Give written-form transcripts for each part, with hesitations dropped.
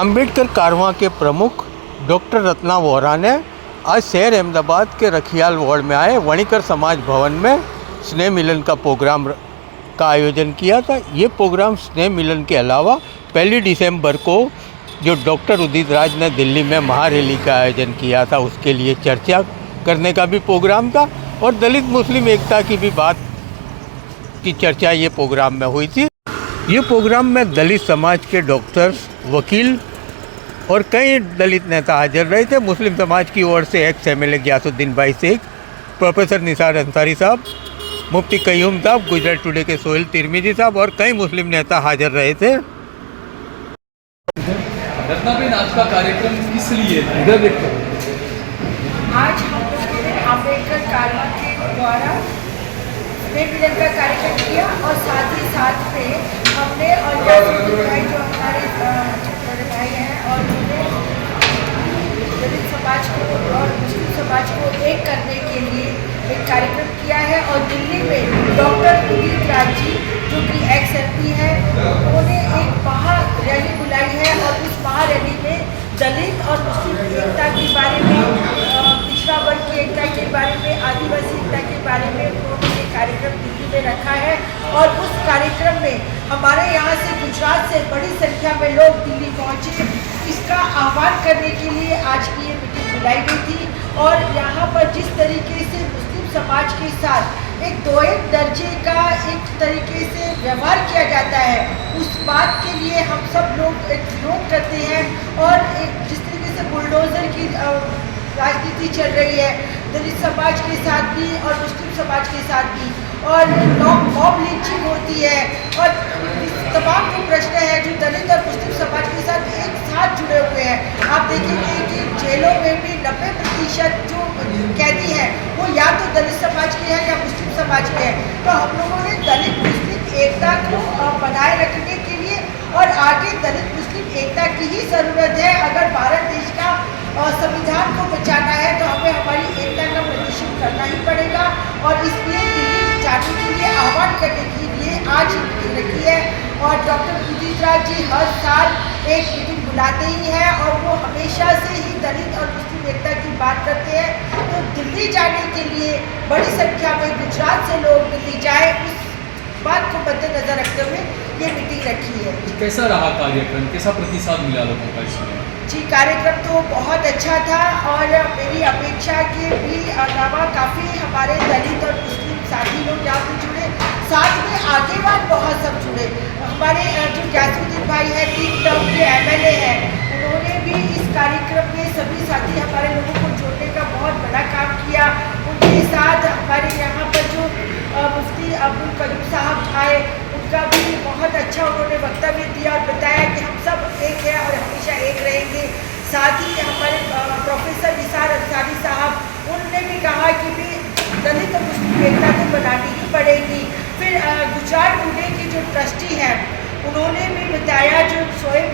आम्बेडकर कारवां के प्रमुख डॉक्टर रत्ना वोहरा ने आज शहर अहमदाबाद के रखियाल वार्ड में आए वणिकर समाज भवन में स्नेह मिलन का प्रोग्राम का आयोजन किया था। ये प्रोग्राम स्नेह मिलन के अलावा 1 दिसंबर को जो डॉक्टर उदित राज ने दिल्ली में महारैली का आयोजन किया था उसके लिए चर्चा करने का भी प्रोग्राम था और दलित मुस्लिम एकता की भी बात की चर्चा ये प्रोग्राम में हुई थी। ये प्रोग्राम में दलित समाज के डॉक्टर्स, वकील और कई दलित नेता हाजिर रहे थे। मुस्लिम समाज की ओर से एक्स MLA गयासुद्दीन भाई शेख, प्रोफेसर निसार अंसारी साहब, मुफ्ती कयूम साहब, गुजरात टुडे के सोहेल तिरमिजी साहब और कई मुस्लिम नेता हाजिर रहे थे। रत्नाबेन, आज का कार्यक्रम किस लिए था? आज हम लोगों ने अम्बेडकर कारवां के द्वारा स्नेह मिलन का कार्यक्रम किया और साथ ही साथ में हमने और गयासुद्दीन भाई जो हमारे बड़े भाई हैं और उन्होंने दलित समाज को और मुस्लिम समाज को एक करने के लिए एक कार्यक्रम किया है। और दिल्ली में डॉक्टर उदित राज जी जो कि एक्स MP है, उन्होंने एक महारैली बुलाई है और उस महारैली में दलित और मुस्लिम एकता के बारे में, पिछड़ा वर्ग की एकता के बारे में, आदिवासी एकता के बारे में उन्होंने ये कार्यक्रम दिल्ली में रखा है। और उस कार्यक्रम में हमारे यहाँ से गुजरात से बड़ी संख्या में लोग दिल्ली पहुँचे। इसका आह्वान करने के लिए आज की ये मीटिंग बुलाई गई थी और यहाँ पर जिस तरीके से मुस्लिम समाज के साथ एक दोहरे दर्जे का एक तरीके से व्यवहार किया जाता है, उस बात के लिए हम सब लोग एक विरोध करते हैं। और एक जिस तरीके से बुलडोजर की राजनीति चल रही है दलित समाज के साथ भी और मुस्लिम समाज के साथ भी, और मॉब लिंचिंग होती है और तमाम जो प्रश्न हैं जो दलित और मुस्लिम समाज के साथ एक साथ जुड़े हुए हैं। आप देखेंगे कि जेलों में भी 90% जो कैदी हैं वो या तो दलित समाज के हैं या मुस्लिम समाज के हैं। तो हम लोगों ने दलित मुस्लिम एकता को बनाए रखने के लिए और आगे दलित मुस्लिम एकता की ही ज़रूरत है। अगर भारत देश का संविधान को बचाना है तो हमें हमारी एकता का प्रदर्शन करना ही पड़ेगा। और इसलिए दिल्ली जाने के लिए आह्वान करने के लिए आज मीटिंग रखी है। और डॉक्टर उदित राज जी हर साल एक मीटिंग बुलाते ही हैं और वो हमेशा से ही दलित और मुस्लिम एकता की बात करते हैं। तो दिल्ली जाने के लिए बड़ी संख्या में गुजरात से लोग दिल्ली जाए, उस बात को मद्देनजर रखते हुए ये मीटिंग रखी है। कैसा रहा कार्यक्रम, कैसा प्रतिसाद मिला लोगों का इसमें? जी, कार्यक्रम तो बहुत अच्छा था और मेरी अपेक्षा के भी अलावा काफ़ी हमारे दलित और मुस्लिम साथी लोग यहाँ पे जुड़े, साथ में आगेवान बहुत सब जुड़े। हमारे जो गयासुद्दीन भाई हैं 3 टर्म के MLA हैं, उन्होंने भी इस कार्यक्रम में सभी साथी हमारे लोगों को जोड़ने का बहुत बड़ा काम किया। उनके साथ हमारे यहाँ पर जो मुफ्ती अब्दुल कयूम साहब आए, उनका भी बहुत अच्छा उन्होंने वक्तव्य दिया और बताया कि हम सब एक हैं और हमेशा एक रहेंगे। साथ ही हमारे प्रोफेसर निसार अंसारी साहब, उन्होंने भी कहा कि भी दलित और मुस्लिम एकता को बनानी ही पड़ेगी। फिर गुजरात टुडे के जो ट्रस्टी हैं उन्होंने भी बताया, जो सोहेल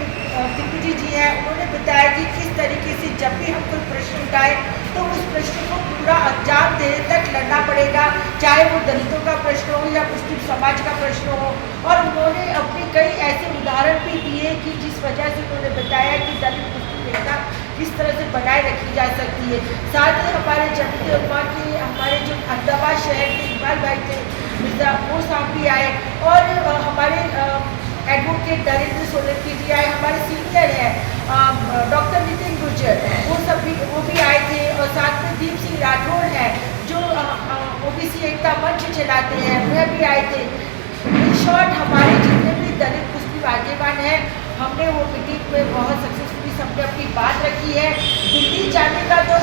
तिरमिजी जी हैं, उन्होंने बताया कि किस तरीके से जब भी हम कोई प्रश्न उठाए तो उस प्रश्न को पूरा अंजाम देने तक लड़ना पड़ेगा, चाहे वो दलितों का प्रश्न हो या मुस्लिम समाज का प्रश्न हो। और उन्होंने अपने कई ऐसे उदाहरण भी दिए कि जिस वजह से उन्होंने बताया कि दलित मुस्लिम एकता किस तरह से बनाए रखी जा सकती है। साथ ही हमारे जमीयत उलमा के हमारे जो अहमदाबाद शहर के इकबाल भाई थे मिर्जा, वो साहब भी आए और हमारे एडवोकेट नरेंद्र सोलंकी जी आए, हमारे सीनियर हैं डॉक्टर नितिन गुर्जर, वो भी आए थे। और साथ में दीप सिंह राठौड़ हैं जो OBC एकता मंच चलाते हैं, वह भी आए थे। इन शॉर्ट हमारे जितने भी दलित मुस्लिम आगेवान हैं, हमने वो मीटिंग में बहुत सक्सेसफुली सबने अपनी बात रखी है। दिल्ली जाने का तो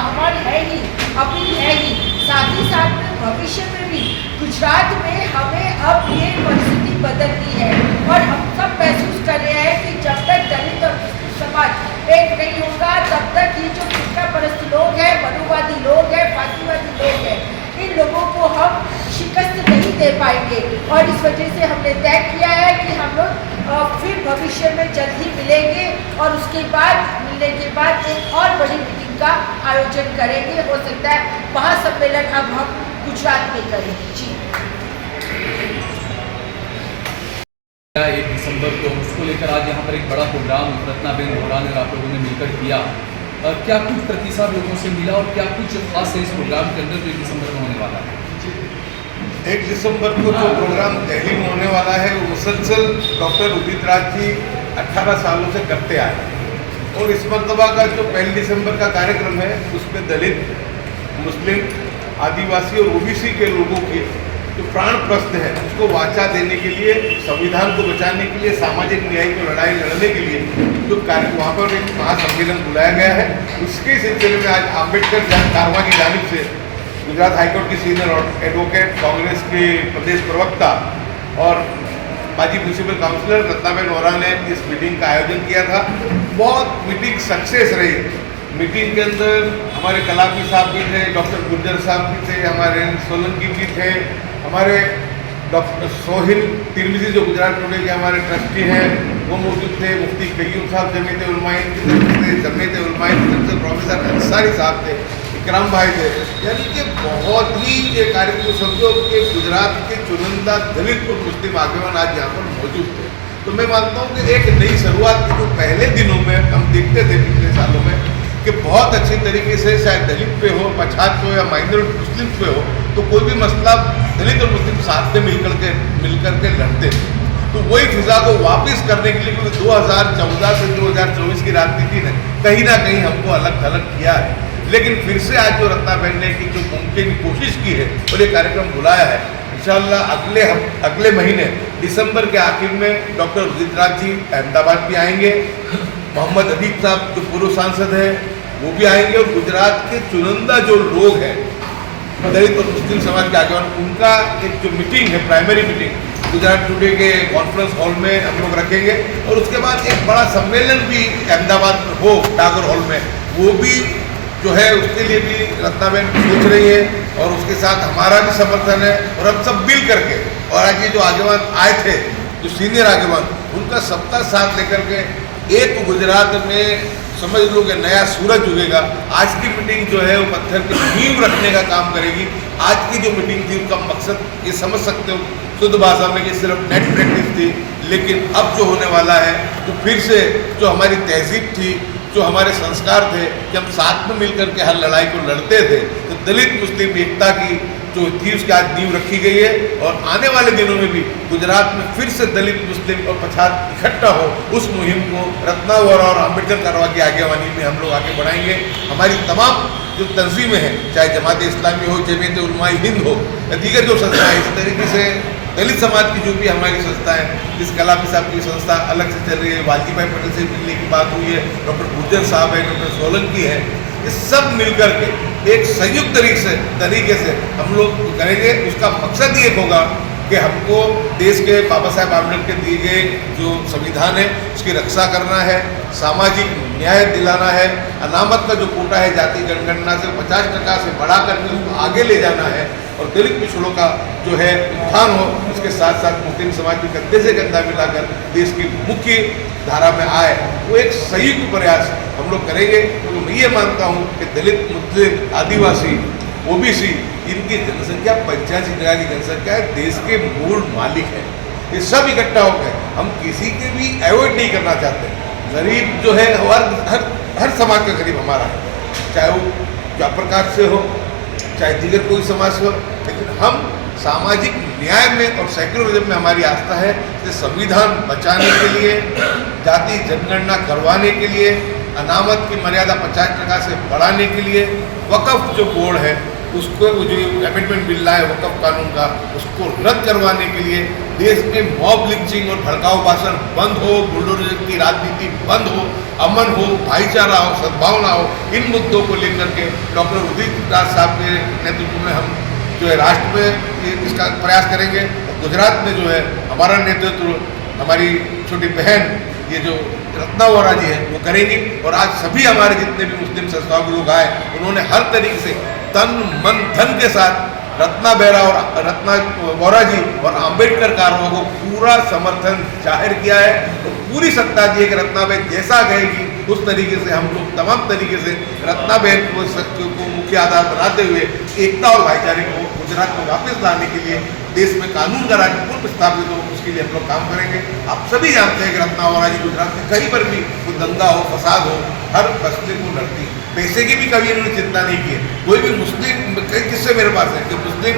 आह्वान है ही, अपील है ही, साथ ही साथ में भविष्य में भी गुजरात में हमें अब ये परिस्थिति बदलनी है। और हम सब महसूस कर रहे हैं कि जब तक दलित और मुस्लिम समाज एक नहीं होगा तब तक ये जो फिरका परस्त लोग हैं, मनुवादी लोग हैं, फांसीवादी लोग हैं, इन लोगों को हम शिकस्त नहीं दे पाएंगे। और इस वजह से हमने तय किया है कि हम लोग फिर भविष्य में जल्द ही मिलेंगे और उसके बाद मिलने के बाद एक और बड़ी मीटिंग का आयोजन करेंगे। हो सकता है महासम्मेलन अब हम गुजरात में करें। जी, 1 दिसंबर को, उसको लेकर आज यहाँ पर एक बड़ा प्रोग्राम रत्नाबेन वोरा ने और आप लोगों ने मिलकर किया। क्या कुछ प्रतिसाद लोगों से मिला और क्या कुछ खास है इस प्रोग्राम के अंदर जो 1 दिसंबर में होने वाला है? 1 दिसंबर को जो प्रोग्राम दिल्ली में होने वाला है वो मुसलसल डॉक्टर उदित राज जी 18 सालों से करते आए हैं और इस मरतबा का जो 1 दिसंबर का कार्यक्रम है उसमें दलित, मुस्लिम, आदिवासी और ओबीसी के लोगों की जो प्राण प्रश्न है उसको वाचा देने के लिए, संविधान को बचाने के लिए, सामाजिक न्याय को लड़ाई लड़ने के लिए जो कार्य वहाँ पर एक महासम्मेलन बुलाया गया है, उसके सिलसिले में आज अम्बेडकर कारवां की जानिब से गुजरात हाईकोर्ट की सीनियर एडवोकेट, कांग्रेस के प्रदेश प्रवक्ता और माजी म्यूनसिपल काउंसिलर रत्नाबेन वोरा ने इस मीटिंग का आयोजन किया था। बहुत मीटिंग सक्सेस रही। मीटिंग के अंदर हमारे कलापी साहब भी थे, डॉक्टर गुर्जर साहब भी थे, हमारे सोलंकी भी थे, हमारे डॉक्टर सोहिल तिरमिजी जो गुजरात टुडे के हमारे ट्रस्टी हैं वो मौजूद थे, मुफ्ती कयूम साहब जमीयत उलमाइन की तरफ से, जमीयत उलमाइन की तरफ से प्रोफेसर अंसारी साहब थे, इकराम भाई थे। यानी कि बहुत ही ये कार्यक्रम समझो कि गुजरात के चुनिंदा दलित और मुस्लिम आगेवान आज यहाँ पर मौजूद थे। तो मैं मानता हूँ कि एक नई शुरुआत की जो पहले दिनों में हम देखते थे पिछले सालों में कि बहुत अच्छी तरीके से चाहे दलित पे हो, पछात पे हो या माइनॉरिटी मुस्लिम पे हो, तो कोई भी मसला दलित और मुस्लिम साथ में मिलकर के लड़ते थे। तो वही फिजा को वापस करने के लिए क्योंकि 2014 से 2024 की राजनीति ने कहीं ना कहीं हमको अलग थलग किया है, लेकिन फिर से आज जो रत्नाबेन ने की जो मुमकिन कोशिश की है और ये कार्यक्रम बुलाया है, इंशाअल्लाह अगले महीने दिसंबर के आखिर में डॉक्टर उदित राज जी अहमदाबाद भी आएंगे, मोहम्मद अदीब साहब जो पूर्व सांसद हैं वो भी आएंगे और गुजरात के चुनिंदा जो लोग हैं दलित और मुस्लिम समाज के आगेवान, उनका एक जो मीटिंग है, प्राइमरी मीटिंग गुजरात टुडे के कॉन्फ्रेंस हॉल में हम लोग रखेंगे और उसके बाद एक बड़ा सम्मेलन भी अहमदाबाद में हो टागर हॉल में, वो भी जो है उसके लिए भी रत्नाबेन सोच रही है और उसके साथ हमारा भी समर्थन है और हम सब मिल करके और आज ये जो आगेवान आए थे जो सीनियर आगेवान, उनका सबका साथ लेकर के एक गुजरात में समझ लो कि नया सूरज उगेगा। आज की मीटिंग जो है वो पत्थर की नींव रखने का काम करेगी। आज की जो मीटिंग थी उसका मकसद ये समझ सकते हो शुद्ध भाषा में कि सिर्फ नेट प्रैक्टिस थी, लेकिन अब जो होने वाला है वो फिर से जो हमारी तहजीब थी, जो हमारे संस्कार थे कि हम साथ में मिलकर के हर लड़ाई को लड़ते थे, तो दलित मुस्लिम एकता की जो थी उसकी आज नींव रखी गई है और आने वाले दिनों में भी गुजरात में फिर से दलित, मुस्लिम और पछात इकट्ठा हो, उस मुहिम को रत्ना वोरा और अम्बेडकर कारवां की आगेवानी में हम लोग आगे बढ़ाएंगे। हमारी तमाम जो तंजीमें हैं, चाहे जमात इस्लामी हो, जमीयत उलमाए हिंद हो या दीगर जो संस्थाएं, इस तरीके से दलित समाज की जो भी हमारी संस्था है, जिस कलापी साहब की संस्था अलग से चल रही है, वालजी भाई पटेल से मिलने की बात हुई है, डॉक्टर गुर्जर साहब है, डॉक्टर सोलंकी है, ये सब मिलकर के एक संयुक्त तरीके से हम लोग करेंगे। उसका मकसद ये होगा कि हमको देश के बाबा साहेब आम्बेडकर दिए गए जो संविधान है उसकी रक्षा करना है, सामाजिक न्याय दिलाना है, अनामत का जो कोटा है जाति जनगणना से 50% से बढ़ा करके उसको आगे ले जाना है और दलित पिछड़ों का जो है उत्थान हो, उसके साथ साथ मुस्लिम समाज के कंधे से कंधा मिलाकर देश की मुख्य धारा में आए, वो एक संयुक्त प्रयास हम लोग करेंगे। तो मैं ये मानता हूँ कि दलित, मुस्लिम, आदिवासी, ओबीसी इनकी जनसंख्या 85% की जनसंख्या है, देश के मूल मालिक है, ये सब इकट्ठा हो गए। हम किसी के भी अवॉइड नहीं करना चाहते। गरीब जो है हर समाज का गरीब हमारा है, चाहे वो क्या प्रकार से हो, चाहे दीगर कोई समाज से हो, लेकिन हम सामाजिक न्याय में और सेक्युलरिज्म में हमारी आस्था है। कि संविधान बचाने के लिए, जाति जनगणना करवाने के लिए, अनामत की मर्यादा 50% से बढ़ाने के लिए, वक़्फ़ जो बोर्ड है उसको जो अमेंडमेंट बिल लाए वक़्फ़ कानून का, उसको रद्द करवाने के लिए, देश में मॉब लिंचिंग और भड़काऊ भाषण बंद हो, बुलडोजर की राजनीति बंद हो, अमन हो, भाईचारा हो, सद्भावना हो, इन मुद्दों को लेकर के डॉक्टर उदित राज साहब के नेतृत्व में हम जो है राष्ट्र में इसका प्रयास करेंगे। गुजरात में जो है हमारा नेतृत्व, हमारी छोटी बहन ये जो रत्ना वोरा जी है वो करेंगी और आज सभी हमारे जितने भी मुस्लिम संस्थाओं के लोग आए, उन्होंने हर तरीके से तन मन धन के साथ रत्ना वोरा जी और अम्बेडकर कारवां को पूरा समर्थन जाहिर किया है और पूरी सत्ता दी है कि रत्नाबेन जैसा कहेगी उस तरीके से हम लोग तमाम तरीके से रत्नाबेन को मुख्य आधार बनाते हुए एकता और भाईचारे को गुजरात में वापस लाने के लिए देश में कानून का राज पूर्ण स्थापित हो, उसके लिए हम लोग काम करेंगे। आप सभी जानते हैं कि रत्ना वोरा जी गुजरात में कहीं पर भी कोई दंगा हो, फसाद हो, हर फैसले को लड़ती। पैसे की भी कभी इन्होंने चिंता नहीं की है। कोई भी मुस्लिम, कई किस्से मेरे पास है कि मुस्लिम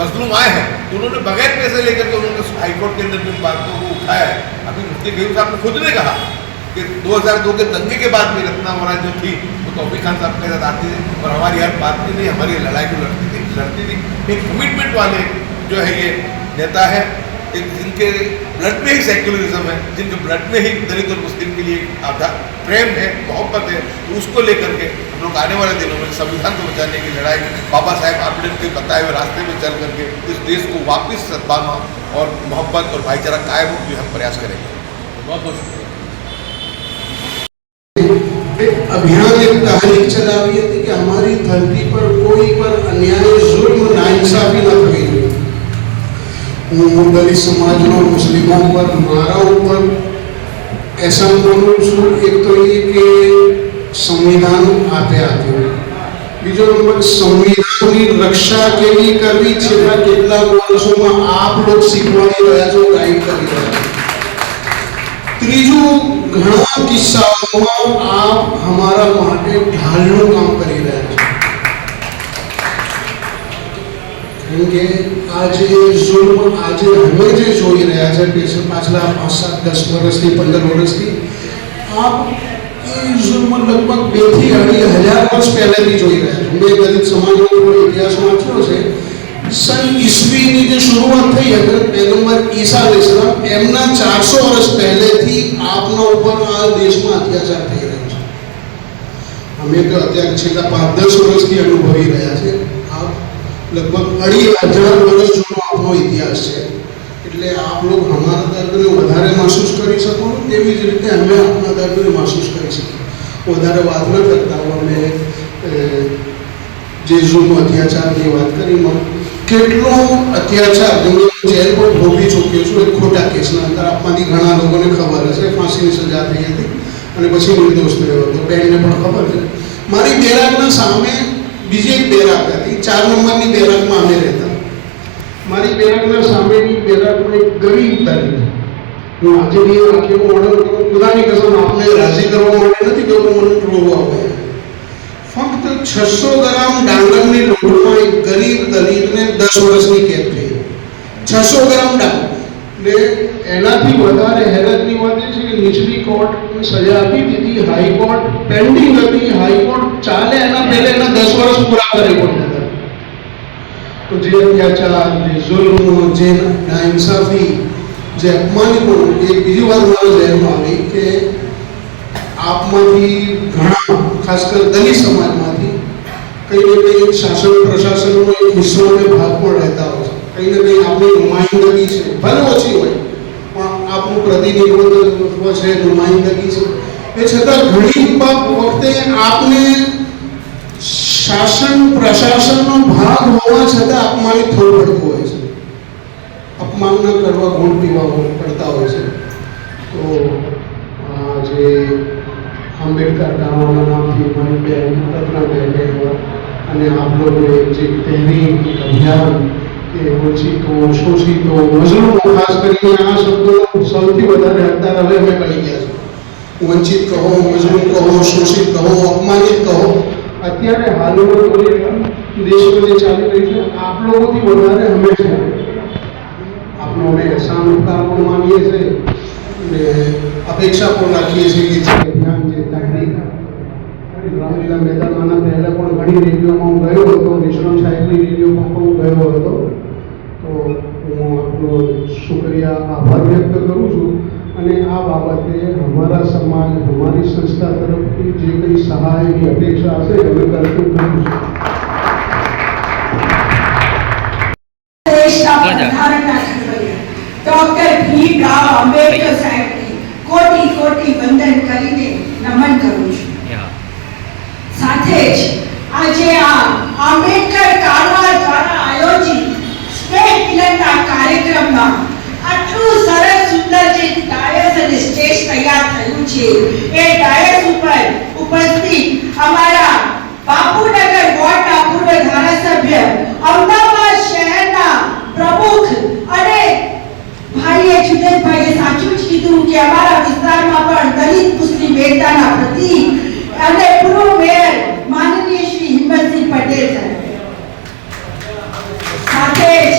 मजलूम आए हैं तो उन्होंने बगैर पैसे लेकर के उन्होंने हाईकोर्ट के अंदर जिन बातों को उठाया है। अभी मुफ्ती गयूर साहब ने खुद ने कहा कि 2002 के दंगे के बाद भी रत्ना वोरा जो थी वो तौफीक खान साहब के साथ आती थी और हमारी हर बात के लिए हमारी लड़ाई को लड़ती थी। एक कमिटमेंट वाले जो है ये नेता है, एक जिनके ब्लड में ही सेक्युलरिज्म है, जिनके ब्लड में ही दलित और मुस्लिम के लिए आधा प्रेम है, मोहब्बत है, तो उसको लेकर के हम लोग आने वाले दिनों में संविधान को बचाने की लड़ाई बाबा साहेब आम्बेडकर के बताए हुए रास्ते में चल करके इस देश को वापस सद्भावना और मोहब्बत और भाईचारा कायम हो, हम प्रयास करेंगे। बहुत बहुत शुक्रिया। अभियान एक तहरीक चलावी હતી કે हमारी धरती पर कोई पर अन्याय, जुल्म, नाइंसाफी न थवी જોઈએ। હું દલિત સમાજનો મુસ્લિમો પર, મારા ઉપર ऐसा बोलूं છું। एक तो ये कि संविधान आपे आप्યું, બીજો નંબર સંવિધાનની રક્ષા કેવી કરવી છેલ્લા કેટલાક વર્ષોમાં આપ લોગ શીખવાડી રહ્યા છો, ગાઈડ કરી રહ્યા છો। ત્રીજું, ઘણા કિસ્સાઓમાં આપ हमारा માટે ઢાલનું કામ કરી રહ્યા છો। કેમ કે આજે जुल्म, આજે અમે જે જોઈ રહ્યા છે કે પાછલા 5, 7, 10 વર્ષથી, 15 વર્ષથી આપ એ जुल्म લગભગ 2 થી 2,500 વર્ષ પહેલેથી જોઈ રહ્યા છો। મેં દલિત સમાજનો થોડો ઇતિહાસ વાંચ્યો છે। सन ईस्वीની જે શરૂઆત થઈ હતી, पैगंबर ईसा अलैहिस्सलाम એમના 400 વર્ષ પહેલેથી આપના ઉપર આ દેશમાં અત્યાચાર થઈ રહ્યો છે। અમે તો અત્યારે છેલ્લા 5-10 વર્ષથી અનુભવી રહ્યા છે। આપ लगभग 2,500 વર્ષ જૂનો આપનો ઇતિહાસ છે। એટલે આપ लोग हमारा દર્દને વધારે મહેસૂસ કરી શકો, તેવી જ રીતે અમે આપના દર્દને મહેસૂસ કરી શકીએ। વધારે વાત ન કરતા અમે જે જૂનો અત્યાચારની વાત કરી, કેટલો અત્યાચાર જેલ પર ભોગવી ચૂક્યો છું। એક ખોટા કેસના અંદર આપમાંથી ઘણા લોકોને ખબર હશે, ફાંસીની સજા થઈ હતી અને પછી નિર્દોષ થયો હતો। બેનને પણ ખબર છે। મારી બેરાકના સામે બીજી એક બેરાક હતી, 4 નંબરની બેરાકમાં અમે રહેતા। મારી બેરાકના સામેની બેરાકમાં એક ગરીબ દલિત, હું આજે બી વાક્યનું વર્ણન કરું, ખુદાની કસમ આપને રાજી કરવા માટે નથી કે મને રોવા હોય। ફક્ત 600 ગ્રામ ડાંગરની લોટમાં એક ગરીબ દલિતને 10 વર્ષની કેદ થઈ। 600 ગ્રામ ડાંગ। એટલે એનાથી વધારે હેરતની વાત એ છે કે નીચલી કોર્ટને સજા આપી દીધી, હાઈકોર્ટ પેન્ડિંગ હતી, હાઈકોર્ટ ચાલે એના પહેલે એના 10 વર્ષ પૂરા કરી પડતા હતા। તો જે અત્યાચાર, જે जुल्म, જે નાઇંસાફી, જે અપમાનીપણું, એક બીજી વાત મારા ધ્યાનમાં આવી કે આપમાંથી ઘણા, ખાસ કર દલિત સમાજમાંથી કંઈ ને કંઈ શાસન પ્રશાસનનો એક હિસ્સો અને ભાગ પણ રહેતા હોય છે। કંઈ ને કંઈ આપણી નુમાઇંદગી છે, ભલે ઓછી હોય પણ આપણું પ્રતિનિધિત્વ છે, નુમાઇંદગી છે। એ છતાં ઘણી વખતે આપને શાસન પ્રશાસનનો ભાગ હોવા છતાં અપમાનિત થવું પડતું હોય છે, અપમાનના કરવા ગુણ પીવા પડતા હોય છે। તો જે आंबेडकर गाँवના નામથી મારી બેન રત્નાબેન અને આપ લોકોએ જે તહેરીક અભિયાન કે વંચિતો, શોષિતો, મજલૂમો, ખાસ કરીને આ શબ્દોનો સૌથી વધારે હકદાર હવે અમે બની ગયા છે। વંચિત કહો, મજલૂમ કહો, શોષિત કહો, અપમાનિત કહો, અત્યારે હાલમાં દેશમાં જે ચાલી રહી છે આપ લોકોથી વધારે અમે છે। આપનો અમે એહસાન પણ માનીએ છીએ અને અપેક્ષા પણ રાખીએ છીએ કે જે અભિયાન, જે તહેરીક, રામલીલા મેદાનમાં પહેલાં પણ ઘણી રેલીઓમાં હું ગયો હતો, વિશ્રામ સાહેબની રેલીઓમાં પણ હું ગયો હતો। તો હું આપનો શુક્રિયા, આભાર વ્યક્ત કરું છું અને આ બાબતે અમારા સમાજ, અમારી સંસ્થા તરફથી જે કંઈ સહાયની અપેક્ષા હશે અમે કરતું કરું છું। ડોક્ટર ભીમરાવ આંબેડકર સાહેબની કોટી કોટી વંદન કરીને નમન કરું છું। સાથે જ આજે આ આંબેડકર કારવાર દ્વારા આયોજિત સ્નેહ મિલનના કાર્યક્રમમાં આટલું સરસ સુંદર જે ડાયસ અને સ્ટેજ તૈયાર થયું છે એ ડાયસ ઉપર ઉપસ્થિત અમારા બાપુનગર વોર્ડના પૂર્વ ધારાસભ્ય, અમદાવાદ શહેરના પ્રમુખ એકતાના પ્રતીક અને પૂર્વ મેયર માનનીય શ્રી હિંમતસિંહ પટેલ સાહેબ, સાથે જ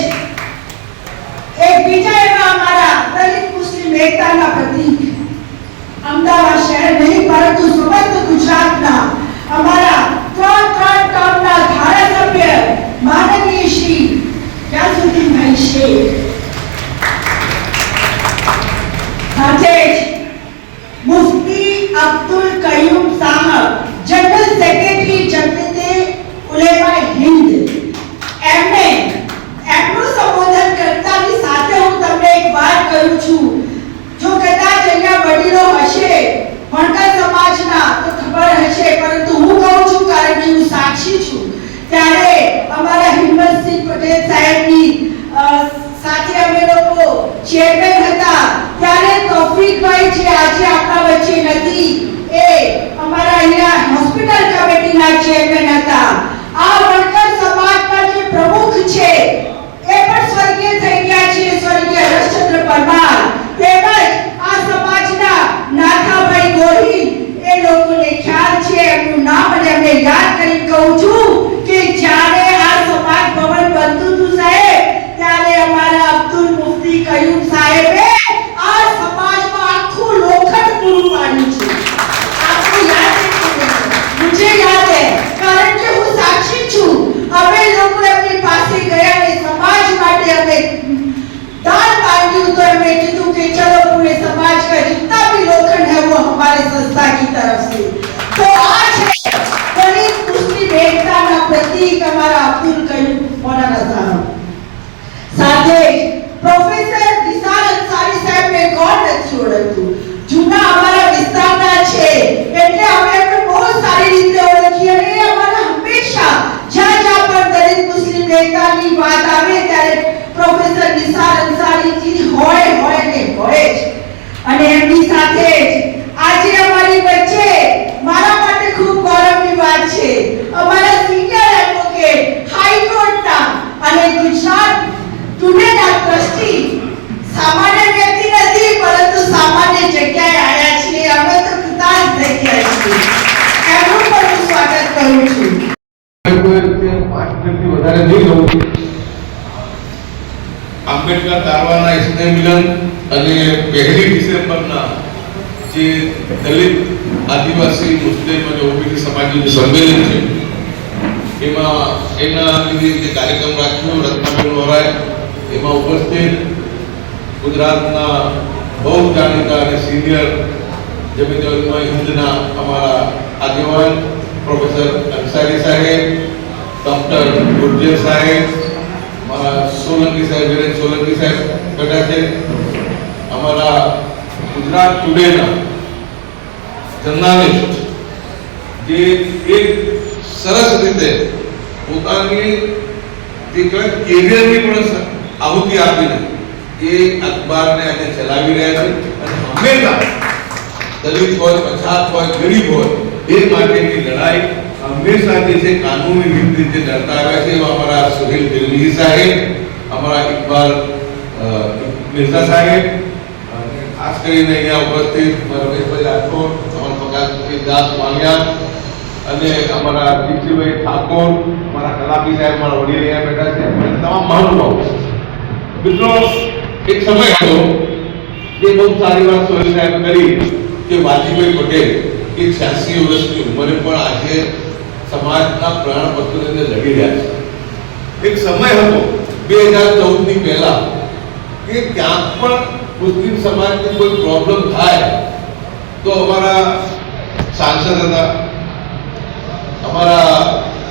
એક બીજા એવા અમારા દલિત મુસ્લિમ એકતાના પ્રતીક અમદાવાદ શહેર નહીં પરંતુ સમગ્ર ગુજરાતના અમારા ત્રણ ટર્મના ધારાસભ્ય માનનીય શ્રી યાસુદ્દીનભાઈ શેખ, સાથે જ મુફ્તી અબ્દુલ કયુમ સાહબ, જનરલ સેક્રેટરી જમિયતે ઉલેમાએ હિન્દ, એમનું સંબોધન કરતાની સાથે હું તમને એક વાત કહું છું, જો કદાચ અહીંયા વડીલો હશે વણકર સમાજના તો ખબર હશે, પરંતુ હું કહું છું કારણ કે હું સાક્ષી છું, ત્યારે અમારા હિંમતસિંહ પટેલ સાહેબની સાથે અમે લોકો ચેરમેન હતા, ત્યારે તૌફીકભાઈ જે આજે આપણા વચ્ચે નથી એ અમારા અહીંયા હોસ્પિટલ કમિટીના ચેરમેન હતા. આ વણકર સમાજના જે પ્રમુખ છે એ પણ સ્વર્ગીય થઈ ગયા છે, સ્વર્ગીય હર્ષચંદ્ર પરમાર, તેમજ આ સમાજના નાથાભાઈ ગોહિલ, એ લોકોને ખ્યાલ છે, એમનું નામ અને એમને યાદ કરી કહું છું કે જ્યારે આ સમાજ ભવન બનતું હતું સાહેબ, ત્યારે અમારા અબ્દુલ મુફ્તી કયુમ સાહેબે આ સમાજમાં આખું લોખંડ પૂરું પાડ્યું છે. आपको याद है? मुझे याद है कारण કે હું સાક્ષી છું. અમે લોકો એમની પાસે ગયા અને સમાજ માટે અમે दान मांगी तो हमने कीधु कि चलो पूरे समाज का जितना भी लोखंड है वो हमारे संस्था की तरफ से. तो आज है दलित मुस्लिम एकता का प्रतीक हमारा अब्दुल कयूम मौलाना साहब, સાથે પ્રોફેસર નિસાર અંસારી સાહેબ ને કોણ નથી ઓળખતું, જૂના અમારા વિસ્તારના છે એટલે અમે એમને બહુ સારી રીતે ઓળખી અને અમારા હંમેશા જ્યાં જ્યાં પણ દલિત મુસ્લિમ એકતાની વાત આવે ત્યારે પ્રોફેસર નિસાર અંસારીજી હોય ને હોય જ. અને એમની સાથે જ આજે અમારી વચ્ચે મારા માટે ખૂબ ગૌરવની વાત છે અમારા સિનિયર એડવોકેટ હાઈકોર્ટના અને ગુજરાત ટુડેના ટ્રસ્ટી, સામાન્ય વ્યક્તિ નથી પરંતુ સામાન્ય જગ્યાએ આવ્યા છીએ, અમે તો કૃતાર્થ થઈ ગયા છીએ. એમનું પણ હું સ્વાગત કરું છું. 5 મિનિટથી વધારે નહીં લઉં. આંબેડકર તારવાના સ્નેહ મિલન અને 1 ડિસેમ્બરના જે દલિત આદિવાસી મુસ્લિમ અને ઓબીસી સમાજનું જે સંમેલન છે એમાં એના લીધે જે કાર્યક્રમ રાખ્યો રત્નાબેન વોરાએ, એમાં ઉપસ્થિત ગુજરાતના બહુ જાણીતા અને સિનિયર જમિયતે ઉલેમાએ હિન્દના અમારા આગેવાન પ્રોફેસર અંસારી સાહેબ, ડોક્ટર ગુર્જર સાહેબ, हमारा सोलंकी साहब, वीरेंद्र सोलंकी साहब बैठा थे, हमारा गुजरात टुडे ना जर्नलिस्ट જે એક સરસ રીતે પોતાની કેરિયરની પણ આહુતિ આપીને એ અખબારને આજે ચલાવી રહ્યા છે અને હંમેશા દલિત હોય, પછાત હોય, ગરીબ હોય એ માટેની લડાઈ हमेशा जैसे कानूनी रीति से लड़ता है वैसे हमारा सुहेल दिल्ली साहेब, हमारा इकबाल मिर्जा साहेब, खास કરીને અહીંયા ઉપસ્થિત રમેશભાઈ રાઠોડ, અમારા પ્રકાશદાસ માલિયા અને અમારા દીપજીભાઈ ઠાકોર, અમારા કલાપી સાહેબ, અમારા વડીલ અહીંયા બેઠા છે, તમામ મહાનુભાવો. મિત્રો એક સમય હતો જે બહુ સારી વાત સોહેલ સાહેબ કરી કે વાજીભાઈ પટેલ કે 86 વર્ષની ઉંમરે પણ આજે સમાજના પ્રાણપત્રો લઈને લડી રહ્યા છે. એક સમય હતો 2014 ની પહેલા કે ક્યાંક પણ મુસ્લિમ સમાજને કોઈ પ્રોબ્લેમ થાય તો અમારા સાંસદ હતા, અમારા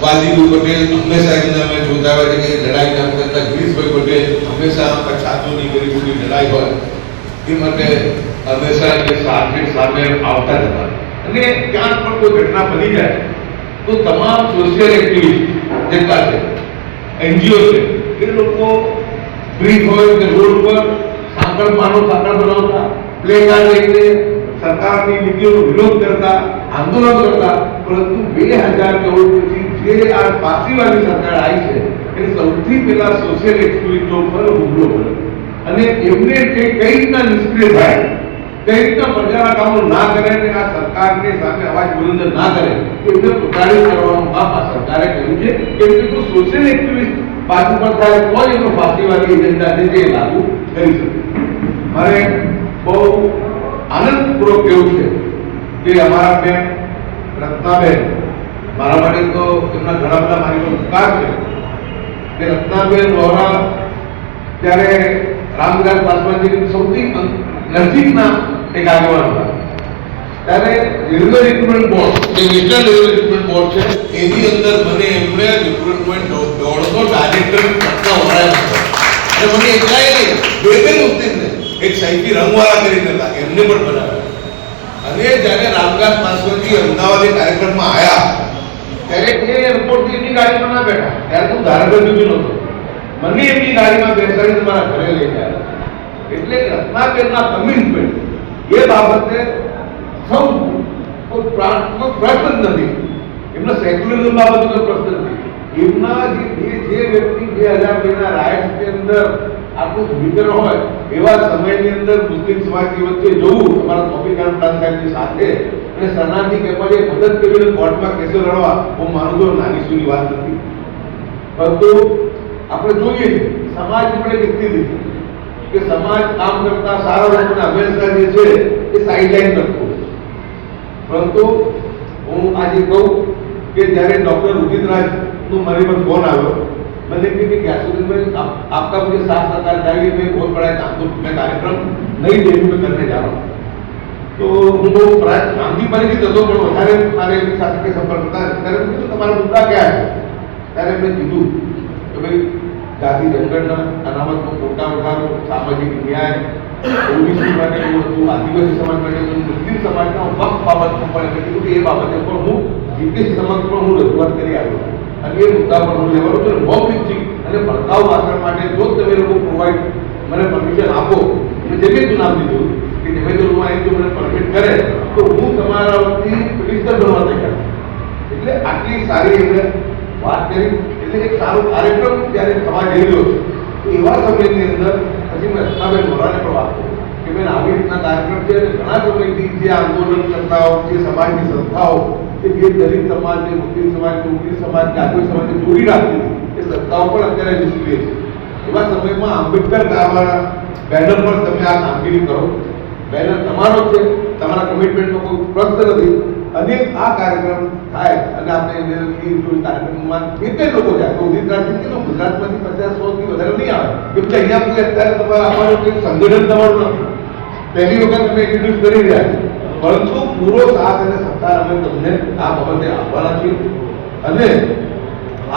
વાજીભાઈ પટેલ હંમેશા એમને અમે જોતા હોય છે કે લડાઈ નામ કરતા ગિરીશભાઈ પટેલ હંમેશા પછાતોની ગરીબોની લડાઈ હોય એ માટે હંમેશા એ સામે આવતા જ હતા. અને ક્યાંક પણ કોઈ ઘટના બની જાય તો તમામ સોશિયલ એક્ટિવિસ્ટ જેટલા છે, એનજીઓ છે, એ લોકો બ્રિજ હોય કે રોડ પર સાંકળ બનાવતા, પ્લે કાર્ડ લઈને સરકારની નીતિઓનો વિરોધ કરતા, આંદોલન કરતા. પરંતુ 2014 પછી જે આ પાર્ટીવાળી સરકાર આવી છે એને સૌથી પહેલા સોશિયલ એક્ટિવિસ્ટો પર હુમલો કર્યો અને એમને કઈ રીતના નિષ્ક્રિય થાય કઈ રીતના પ્રજાના કામો ના કરે ને આ સરકારની સામે અવાજ બુલંદ ના કરે એમને પ્રતાડિત કરવાનું કામ આ સરકારે કર્યું છે. કેમ કે જો સોશિયલ એક્ટિવિસ્ટ બાજુ પર થાય તો જ એનો ફાંસીવાદી એજન્ડા છે તે લાગુ કરી શકે. મારે બહુ આનંદપૂર્વક કેવું છે કે અમારા બેન રત્નાબેન, મારા માટે તો એમના ઘણા બધા મારી પર ઉપકાર છે કે રત્નાબેન વોરા જ્યારે રામવિલાસ પાસવાનજીની સૌથી નજીકના એક આગેવાન હતા ત્યારે રેલવે રિક્રુટમેન્ટ બોર્ડ, જે નેશનલ રેલવે રિક્રુટમેન્ટ બોર્ડ છે એની અંદર મને એમણે રિક્રુટમેન્ટ બોર્ડનો ડાયરેક્ટર રત્ના વોરાએ હતો. અને મને એકલા નહીં, બે મુસ્લિમને એક સાઈકી રંગવાળા કરીને હતા એમને પણ બનાવ્યા. અને જ્યારે રામવિલાસ પાસવાનજી અમદાવાદ કાર્યક્રમમાં આવ્યા ત્યારે એ એરપોર્ટથી એમની ગાડીમાં ના બેઠા, ત્યારે તો ધારાસભ્ય બી નહોતો, મને એમની ગાડીમાં બેસાડીને મારા ઘરે લઈ ગયા. એટલે રત્નાબેનના કમિટમેન્ટ એ બાબતે સૌ પ્રશ્ન જ નથી, એમના સેક્યુલરિઝમ બાબતે કોઈ પ્રશ્ન નથી. એમના જે વ્યક્તિ 2002ના રાઇટ્સની અંદર આટલું વિગ્રહ હોય એવા સમયની અંદર મુસ્લિમ સમાજની વચ્ચે જવું અમારા તોફીખાન પ્લાન સાહેબની સાથે અને શરણાર્થી કેમ્પની મદદ કરીને કોર્ટમાં કેસો લડવા, હું માનું તો નાની સૂની વાત નથી. પરંતુ આપણે જોઈએ સમાજ આપણે કેટલી રીતે કે સમાજ કામ કરતા સારા લોકોને હંમેશા જે છે એ સાઇડલાઇન કરતો. પરંતુ હું આજે કહું કે જ્યારે ડૉક્ટર ઉદિત રાજનો મારી પર ફોન આવ્યો, मैंने कहा कि ज्ञासूद्दीन भाई आपका मुझे साथ सरकार चाहिए, मैं बहुत बड़ा काम तो मैं कार्यक्रम नई दिल्ली में करने जा रहा हूँ. तो હું બહુ શાંતિ પરિસ્થિતિ હતો પણ વધારે મારે એમની સાથે સંપર્ક હતા. ત્યારે મેં કીધું તમારા મુદ્દા ક્યાં છે? ત્યારે મેં કીધું કે ભાઈ જાતિ જનગણના, અનામતનો કોટા વધારો, સામાજિક ન્યાય, ઓબીસી માટે એવું હતું, આદિવાસી સમાજ માટે મુસ્લિમ સમાજના વક્ફ બાબતમાં પણ એમણે કીધું કે એ બાબતે પણ હું જીપીએસસી સમક્ષ પણ હું રજૂઆત કરી આવ્યો છું અને એ મુદ્દા પર હું લેવાનો છું. મોક લિંચિંગ અને ભડકાઉ ભાષણ માટે જો તમે લોકો પ્રોવાઈડ મને પરમિશન આપો, મેં જમીનનું નામ દીધું કે જમીનનું અહીં જો મને પરમિટ કરે તો હું તમારા વતી પિટિશનર બનવા તૈયાર. એટલે આટલી સારી એમણે વાત કરી. એટલે એક સારો કાર્યક્રમ જ્યારે થવા જઈ રહ્યો છે તો એવા સમયની અંદર પછી મેં રત્નાબેન વોરાને પણ વાત કરી કે બેન આવી રીતના કાર્યક્રમ છે અને ઘણા સમયથી જે આંદોલન કરતાઓ, જે સમાજની સંસ્થાઓ કે જે દલિત સમાજ, જે મુસ્લિમ સમાજ, ઉગ્ર સમાજ, આદિવાસી સમાજને જોડી રાખી એ સંસ્થાઓ પણ અત્યારે નિષ્ક્રિય છે. એવા સમયમાં આંબેડકર ગામવાળા બેનર પર તમે આ કામગીરી કરો, બેનર તમારો છે, તમારા કમિટમેન્ટનો કોઈ પ્રશ્ન નથી અને આ કાર્યક્રમ થાય અને આપણે કાર્યક્રમમાં કેટલે લોકો જાય તો ઉદિત રાજજી કે ગુજરાતમાંથી 50-100થી વધારે નહીં આવે. કેમ કે અહીંયા કોઈ અત્યારે તમારે અમારું કોઈ સંગઠન તમારું નથી, પહેલી વખત તમે ઇન્ટ્રોડ્યુસ કરી રહ્યા છો. પરંતુ પૂરો સાથ અને સહકાર અમે તમને આ બાબતે આપવાના છીએ. અને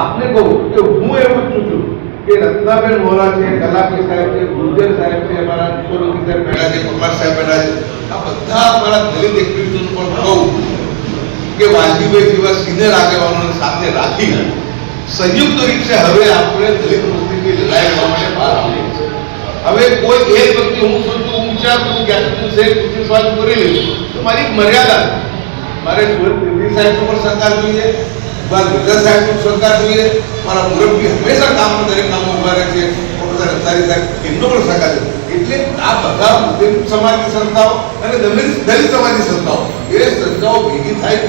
આપને કહું કે હું એવું ઈચ્છું છું કે રત્નાબેન વોરા છે, કલાપી સાહેબ છે, ગુર્જર સાહેબ છે, અમારા કિશોરજી સાહેબ બેઠા છે, પરમાર સાહેબ બેઠા છે, આ બધા અમારા દલિત એક્ટિવિસ્ટોને પણ કહું કે વાલજીભાઈ જેવા સિનિયર આગેવાનોને સાથે રાખી સંયુક્ત રીતે હવે આપણે દલિત મુસ્લિમની લડાઈ લડવા માટે બહાર આવીએ છીએ. હવે કોઈ એક વ્યક્તિ હું સોચું ઊંચા હું જ્ઞાનચંદ શેખ મુસ્લિમ સમાજ કરી લઈશ તો મારી મર્યાદા, મારે સુરત દિલ્હી સાહેબનો પણ સહકાર જોઈએ, ગુજરાત સાહેબનો સહકાર જોઈએ, મારા મુરબ્બી હંમેશા કામમાં દરેક કામો ઉભા રહે છે, પ્રોફેસર અંસારી સાહેબ એમનો પણ સહકાર છે. એટલે આ બધા મુસ્લિમ સમાજની સંસ્થાઓ અને દલિત સમાજની સંસ્થાઓ એ સંસ્થાઓ ભેગી થાય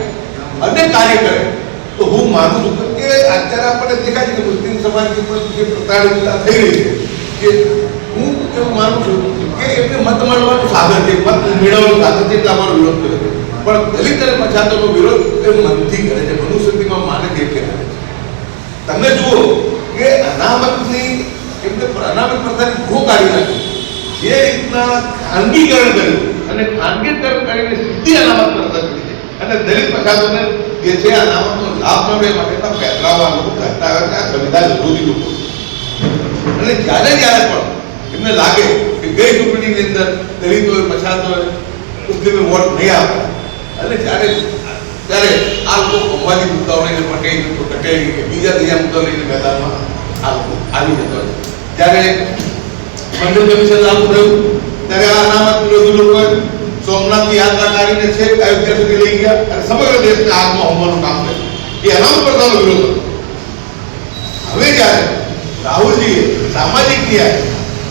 અને કાર્ય કરે તો હું માનું છું કે અત્યારે આપણને દેખાય છે કે મુસ્લિમ સમાજની પણ જે પ્રતાડિતતા થઈ રહી છે કે હું એવું માનું છું કે એમને મત મળવાનું સાધન છે, મત મેળવવાનું સાધન છે એટલે અમારો વિરોધ કરે છે. પણ દલિત અને પછાતોનો વિરોધ એ મનથી કરે છે, મનુસ્મૃતિમાં માને તે કરે છે. તમે જુઓ કે અનામતની એમને અનામત પ્રથાની ભૂ કાઢી નાખી, જે રીતના ખાનગીકરણ કર્યું અને ખાનગીકરણ કરીને સીધી અનામત પ્રથા કરી છે અને દલિત પછાતોને જે છે અનામતનો લાભ મળે માટે પેદરાવા લોકો કરતા આવે છે. આ સંવિધાન વિરોધી લોકો અને જ્યારે પણ એમને લાગે કે ગઈ ચૂંટણીની અંદર દલિતોએ પછાતોએ મુસ્લિમે વોટ નહીં આપે અને ત્યારે આ લોકો અંબાજી મુદ્દાઓ લઈને પટેલ બીજા ત્રીજા મુદ્દાઓ લઈને મેદાનમાં આ લોકો આવી જતો હોય. જ્યારે મંડળ કમિશન લાગુ થયું ત્યારે આ અનામત વિરોધી લોકોએ સોમનાથની યાત્રા કાઢીને છે અયોધ્યા સુધી લઈ ગયા અને સમગ્ર દેશને આગમાં હોવાનું કામ કર્યું. એ અનામત પ્રથાનો વિરોધ હતો. હવે જ્યારે રાહુલજીએ સામાજિક ન્યાય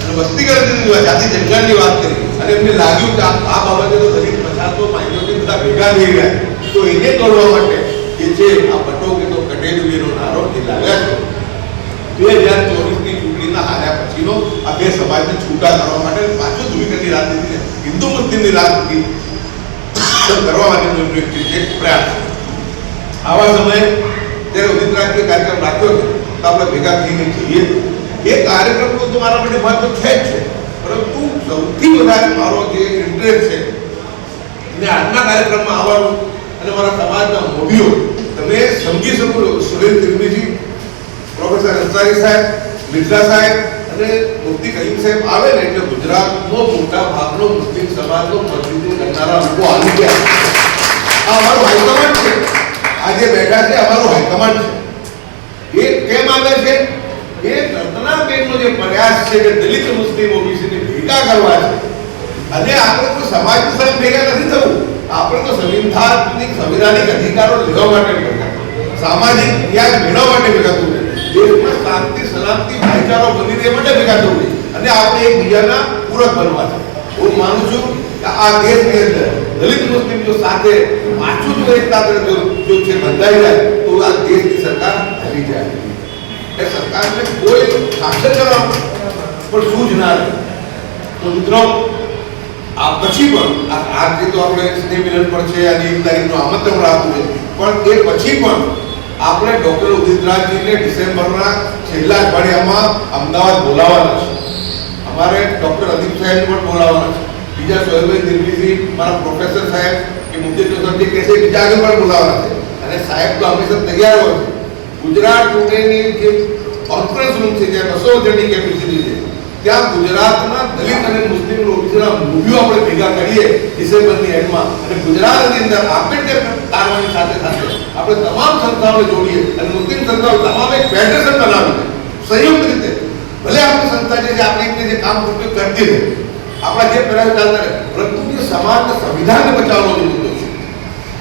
અને વસ્તી ગણતરીની જાતિ જનગણની વાત કરી અને એમને લાગ્યું કે આ બાબતે તો દલિત પછાતો માઇનોરિટી બધા ભેગા થઈ ગયા, તો એને તોડવા માટે જે છે આ બટો કે તો કટેલવીરો નારો જે લાવ્યા છે 2024ની ચૂંટણીના હાર્યા પછીનો આ બે સમાજને છૂટા કરવા માટે પાછું ધ્રુવીકરણની રાજનીતિને હિન્દુ મુસ્લિમની રાજનીતિ કરવા માટેનો એક પ્રયાસ. આવા સમયે જ્યારે ઉદિત રાજ્ય કાર્યક્રમ રાખ્યો છે તો આપણે ભેગા થઈને જઈએ. એ કાર્યક્રમ તો મારા માટે મહત્વ છે જ છે, પરંતુ સૌથી વધારે મારો જે ઇન્ટરેસ્ટ છે ને આજના કાર્યક્રમમાં આવવાનું અને મારા સમાજના મોભીઓ તમે સમજી શકો. સુરેશ તિર્મીજી, પ્રોફેસર અંસારી સાહેબ, મિર્ઝા સાહેબ અને મુફ્તી કહીમ સાહેબ આવે ને એટલે ગુજરાતનો મોટા ભાગનો મુસ્લિમ સમાજનો મજબૂતી કરનારા લોકો આવી ગયા. આ અમારું હાઈકમાન્ડ છે, આજે બેઠા છે અમારું હાઈકમાન્ડ છે. એ કેમ આવે છે? એ રત્નાબેનનો જે પ્રયાસ છે કે દલિત મુસ્લિમ ઓબીસીને ભેગા કરવા છે. અને આપણે કોઈ સમાજની સામે ભેગા નથી થવું, આપણે તો સંવિધાનિક અધિકારો લેવા માટે ભેગા, સામાજિક ન્યાય મેળવવા માટે ભેગા થવું, દેશમાં શાંતિ સલામતી ભાઈચારો બની રહે માટે ભેગા થવું અને આપણે એકબીજાના પૂરક બનવા છે. હું માનું છું કે આ દેશની અંદર દલિત મુસ્લિમ જો સાથે પાછું જો એકતા જો છે બંધાઈ જાય તો આ દેશની સરકાર હલી જાય. એ સરકારને કોઈ શાસન કરવા પણ સૂઝ ના રહે. તો મિત્રો આ પછી પણ આજે તો આપણે સ્નેહ મિલન પણ છે અને 1 તારીખનું આમંત્રણ આપ્યું છે, પણ એ પછી પણ આપણે ડોક્ટર ઉદિત રાજજીને ડિસેમ્બરના છેલ્લા અઠવાડિયામાં અમદાવાદ બોલાવવાના છે. અમારે ડોક્ટર અદીપ સાહેબને પણ બોલાવવાના છે, બીજા સોહેલભાઈ દિલ્હીથી મારા પ્રોફેસર સાહેબ કે મુદ્દે ચોસઠથી કહેશે બીજા આગળ પણ બોલાવવાના છે. અને સાહેબ તો હંમેશા તૈયાર હોય છે. ગુજરાત ટુડેની જે કોન્ફરન્સ રૂમ છે જ્યાં 200 જણની કેપેસિટી છે, ત્યાં ગુજરાતના દલિત અને મુસ્લિમ ઓબીસીના મૂવીઓ આપણે ભેગા કરીએ ડિસેમ્બરની એન્ડમાં અને ગુજરાતની અંદર આંબેડકર તારવાની સાથે સાથે આપણે તમામ સંસ્થાઓને જોડીએ અને મુસ્લિમ સંસ્થાઓ તમામ એક ફેડરેશન બનાવીને સંયુક્ત રીતે ભલે આપણી સંસ્થા જે છે આપણી રીતે જે કામ કરતી રહે, આપણા જે પ્રયાસ ચાલતા રહે, પરંતુ જે સમાજના સંવિધાનને બચાવવાનો મુદ્દો છે,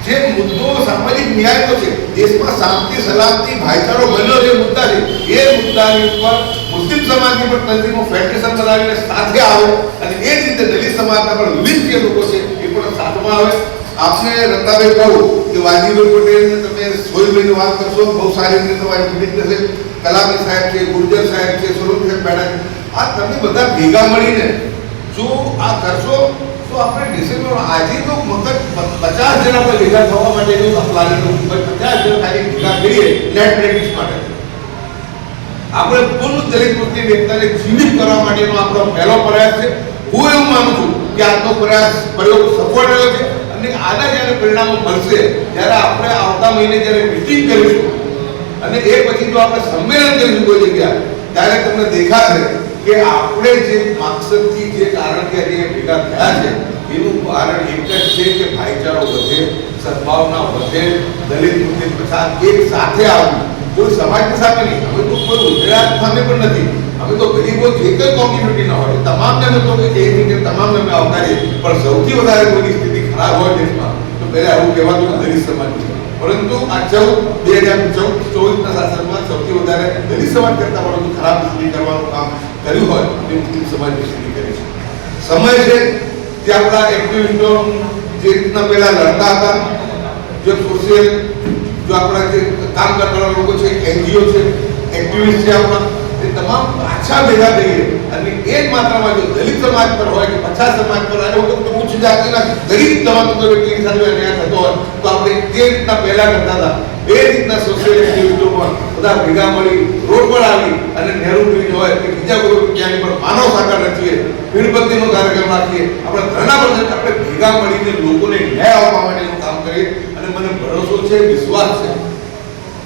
જે મુદ્દો સામાજિક ન્યાયનો છે, દેશમાં શાંતિ સલામતી ભાઈચારો બન્યો જે મુદ્દા છે, એ મુદ્દાની ઉપર મુસ્લિમ સમાજની પણ તંત્રીનો ફેડરેશન બનાવીને સાથે આવે અને એ જ રીતે દલિત સમાજના પણ વિવિધ જે લોકો છે એ પણ સાથમાં આવે. આપને રત્નાભાઈ કહું કે વાજીભાઈ પટેલને તમે સોહીભાઈની વાત કરશો, બહુ સારી રીતે તમારી મીટિંગ થશે. કલામી સાહેબ છે, ગુર્જર સાહેબ છે, સોલંકી સાહેબ બેઠા છે. આ તમે બધા ભેગા મળીને જો આ કરશો તો આપણે ડિસેમ્બર આજે તો મગજ 50 જણા પર ભેગા થવા માટેનું પ્લાનિંગ 50 જણા ખાલી ભેગા કરીએ નેટ પ્રેક્ટિસ માટે. આપણે પૂર્ણ દલિત મુસ્લિમ એકતાને જીવિત કરવા માટેનો આપણો પહેલો પ્રયાસ છે. હું એવું માનું છું કે આજનો પ્રયોગ સફળ રહ્યો છે અને આના જ્યારે પરિણામો મળશે ત્યારે આપણે આવતા મહિને જ્યારે મિટિંગ કરીશું અને એ પછી જો આપણે સંમેલન કરીશું કોઈ જગ્યા ત્યારે તમને દેખાશે કે આપણે જે મકસદથી જે કારણથી આજે ભેગા થયા છે એનું કારણ એક જ છે કે ભાઈચારો વધે, સદભાવના વધે, દલિત મુસ્લિમ પછાત એક સાથે આવવું. કોઈ સમાજની સામે નહીં, અમે તો કોઈ ગુજરાત સામે પણ નથી, અમે તો ગરીબો જે કંઈ કોમ્યુનિટી ના હોય તમામને અમે તો એ રીતે તમામને અમે આવકારીએ. પણ સૌથી વધારે કોઈની સ્થિતિ ખરાબ હોય દેશમાં તો પહેલા આવું કહેવાતું દલિત સમાજ છે. પરંતુ આ 2024ના શાસનમાં સૌથી વધારે દલિત સમાજ કરતાં પણ ખરાબ સ્થિતિ કરવાનું કામ કર્યું હોય તે મુસ્લિમ સમાજની સ્થિતિ કરી છે. સમય છે કે આપણા એક્ટિવિસ્ટો જે રીતના પહેલા લડતા હતા, જે સોશિયલ જો આપણા જે કામ કરનારા લોકો છે, એનજીઓ છે, એક્ટિવિસ્ટ છે, આપણા એ તમામ પાછા ભેગા થઈએ અને એ જ માત્રામાં જો દલિત સમાજ પર હોય કે પછાત સમાજ પર અને ઉચ્ચ જાતિના ગરીબ તમામ વ્યક્તિ સાથે અન્યાય થતો હોય તો આપણે જે રીતના પહેલા કરતા હતા એ રીતના સોશિયલ એક્ટિવિસ્ટો પણ બધા ભેગા મળી રોડ પર આવી અને નહેરુ બ્રિજ હોય કે બીજા કોઈ ક્યાંય પણ માનવ સાકાર રચીએ, મીણબત્તીનો કાર્યક્રમ રાખીએ, આપણે ઘણા બધા આપણે ભેગા મળીને લોકોને ન્યાય આપવા માટેનું કામ કરીએ. અને મને ભરોસો છે, વિશ્વાસ છે,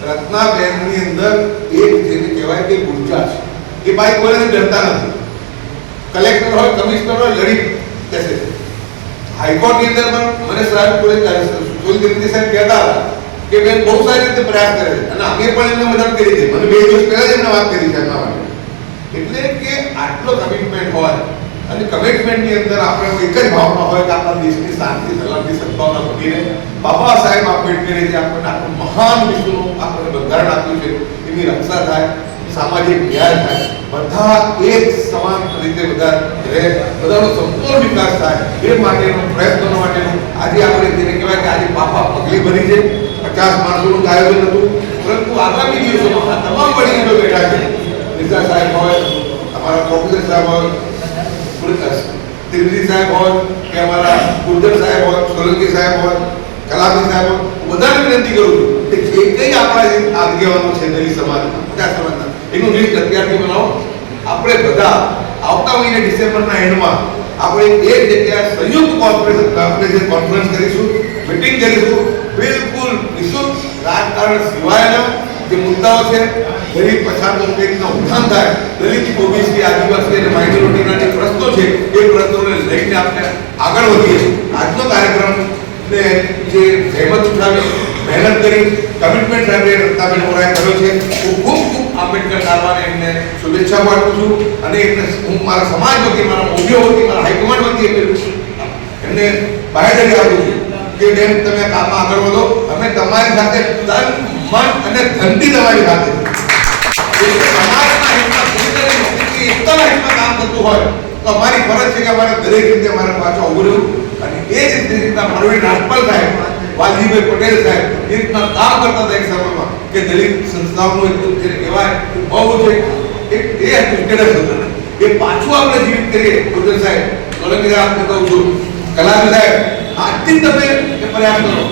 રત્નાબેનની અંદર એક જેને કહેવાય કે ઉર્જા છે. એ ભાઈ કોઈને ડરતા નથી. કલેક્ટર હોય, કમિશનર હોય, લડી કહેશે. હાઈકોર્ટની અંદર પણ મને સાહેબ કોઈ સુલગીરી સાહેબ કહેતા હતા કે બેન બહુ સારી રીતે પ્રયાસ કરે છે અને અમે પણ એમને મદદ કરી છે. મને 2 દિવસ પહેલા જ એમને વાત કરી છે એમના માટે. એટલે કે આટલો કમિટમેન્ટ હોય અને કમિટમેન્ટની અંદર આપણે એક જ ભાવના હોય કે આપણા દેશની શાંતિ સલામતી સદભાવના બની રહે. બાબા સાહેબ આંબેડકરે જે આપણને આટલું મહાન વિશ્વનું આપણને બંધારણ આપ્યું છે એની રક્ષા થાય, સામાજિક ન્યાય થાય. બધા એક સમાન રીતે બધા રહે, બધાનો સંપૂર્ણ વિકાસ થાય એ માટેનો પ્રયત્નો માટેનું આજે આપણે જેને કહેવાય કે આજે પાપા પગલી ભરી છે. 50 માણસોનું આયોજન હતું, પરંતુ આગામી દિવસોમાં આ તમામ વડીલો બેઠા છે. નિશા સાહેબ હોય, અમારા પ્રોફેસર સાહેબ હોય, ત્રિવેદી સાહેબ હોય કે અમારા ગુર્જર સાહેબ હોય, સોલંકી સાહેબ હોય, કલામી સાહેબ હોય, બધાને વિનંતી કરું છું કે જે કંઈ આપણા આગેવાનો છે દલિત સમાજના 50 સમાજના એનું લિસ્ટ અત્યારથી બનાવો. આપણે બધા આવતા મહિને ડિસેમ્બરના એન્ડમાં આપણે એક જગ્યાએ સંયુક્ત કોન્ફરન્સ કરીશું, મીટિંગ કરીશું. બિલકુલ નિઃશુલ્ક રાજકારણ સિવાયના જે મુદ્દાઓ છે, ગરીબ પછાતનું કંઈકના ઉત્થાન થાય, દલિત ઓબીસી આદિવાસી અને માઇનોરિટીના જે પ્રશ્નો છે એ પ્રશ્નોને લઈને આપણે આગળ વધીએ. આજનો કાર્યક્રમ ને જે જહેમત ઉઠાવી, મહેનત કરી, કમિટમેન્ટ સાથે રત્નાબેન વોરાએ કર્યો છે. હું ખૂબ આંબેડકર કારવાને એમને શુભેચ્છા પાઠવું છું અને એમને હું મારા સમાજ વતી, મારા મોભીઓ વતી, મારા હાઈકમાન્ડ વતી એમને બાહેધરી આપું છું કે બેન તમે કામમાં આગળ વધો, અમે તમારી સાથે તન મન અને ધનથી તમારી સાથે સમાજના હિતમાં એકતાના હિતમાં કામ કરતું હોય તો અમારી ફરજ છે કે અમારે દરેક રીતે અમારે પાછા ઉભું રહેવું અને એ જ રીતના પરવીન રાજપાલ સાહેબ, વાલજીભાઈ પટેલ સાહેબ એ રીતના કામ કરતા હતા એક સમયમાં કે દલિત સંસ્થાઓનું એટલું જેને કહેવાય બહુ છે એ સ્ટેટસ હતું, એ પાછું આપણે જીવિત કરીએ. ગુર્જર સાહેબ, સોલંકી સાહેબ કહું છું, કલામી સાહેબ, આજથી તમે એ પ્રયાસ કરો.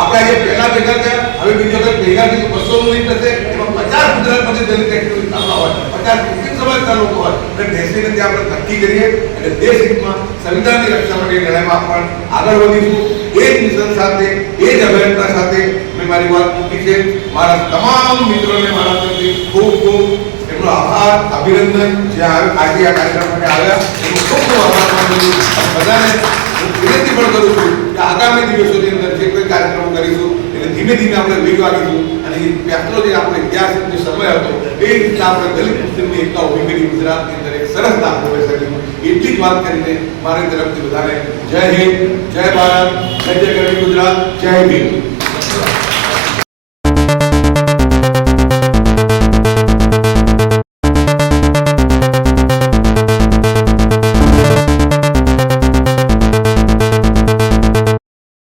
આપણે આજે પહેલા ભેગા થયા, હવે બીજો વખત ભેગા થઈ 200 મિનિટ થશે, એમાં 50 ગુજરાતમાંથી દલિત એક્ટિવિસ્ટ આવતા હોય, 50 મુસ્લિમ સમાજના લોકો હોય અને બેસીને ત્યાં આપણે નક્કી કરીએ અને દેશ હિતમાં સંવિધાનની રક્ષા માટે લડાઈમાં પણ આગળ વધીશું. એ જ મિશન સાથે, એ જ અભિયાનતા સાથે મેં મારી વાત મૂકી છે. મારા તમામ મિત્રોને મારા તરફથી ખૂબ ખૂબ એમનો આભાર, અભિનંદન. જે આજે આ કાર્યક્રમ માટે આવ્યા એનો ખૂબ ખૂબ આભાર માનું છું. બધાને વિનંતી પણ કરું છું કે આગામી દિવસોની અંદર જે કોઈ કાર્યક્રમો કરીશું એટલે ધીમે ધીમે આપણે વેગ આપીશું અને એ પહેલો જે આપણો ઐતિહાસિક જે સમય હતો એ રીતના આપણે દલિત મુસ્લિમની એકતા ઊભી કરી ગુજરાતની અંદર એક સરસ દાખલો બેસાડી એટલી જ વાત કરીને મારી તરફથી બધાને જય હિન્દ, જય ભારત, જય જય ગરવી ગુજરાત, જય ભીમ.